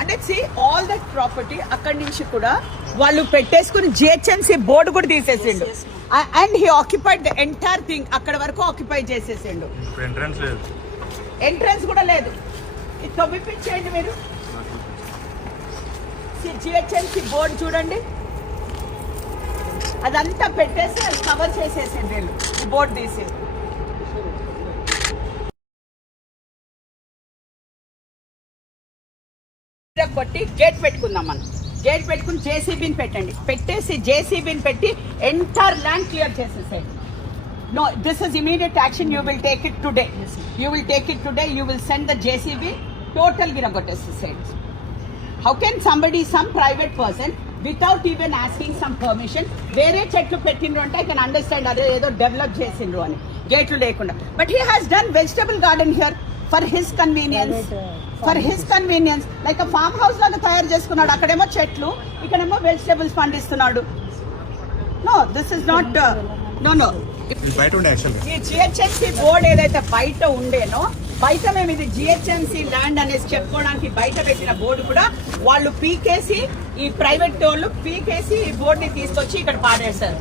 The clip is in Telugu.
అంటే సి ఆల్ దట్ ప్రాపర్టీ అక్కడి నుంచి కూడా వాళ్ళు పెట్టేసుకుని జిహెచ్ఎంసీ బోర్డు కూడా తీసేసిండు. And he occupied the entire thing అక్కడ వరకు ఆక్యుపై చేసేసిండు. ఎంట్రన్స్ లేదు. ఎంట్రన్స్ కూడా లేదు. ఇది తొమ్మిపించేయండి మీరు. జిహెచ్ఎంసీ బోర్డు చూడండి. అదంతా పెట్టేసి అది కవర్ చేసేసింది వీళ్ళు. ఈ బోర్డు తీసి అంతా కొట్టి గేట్ పెట్టుకుందాం మనం. గేట్ పెట్టుకుని జేసీబీని పెట్టండి. పెట్టేసి జేసీబీని పెట్టి enter land clear చేసేసాయి. No this is immediate action. You will take it today. You will take it today. You will send the JCB total గిరగొట్టేసేసాయి. How can somebody some private person without even asking some permission వేరే చెట్లు పెట్టిండ్రు అంటే ఐ కెన్ అండర్స్టాండ్ అదే ఏదో డెవలప్ చేసిండ్రు అని. గేట్లు లేకుండా. But he has done vegetable garden here for his convenience for his convenience like farm house లాగా తయారు చేసుకున్నాడు. అక్కడేమో చెట్లు ఇక్కడేమో వెజిటబుల్స్ పండిస్తున్నాడు no this is not no no ఈ జిహెచ్ఎంసీ బోర్డు ఏదైతే బయట ఉండేనో బయట మేము ఇది జిహెచ్ఎంసీ ల్యాండ్ అనేసి చెప్పుకోవడానికి బయట పెట్టిన బోర్డు కూడా వాళ్ళు పీకేసి ఈ ప్రైవేట్ వాళ్ళు పీకేసి ఈ బోర్డుని తీసుకొచ్చి ఇక్కడ పాడేశారు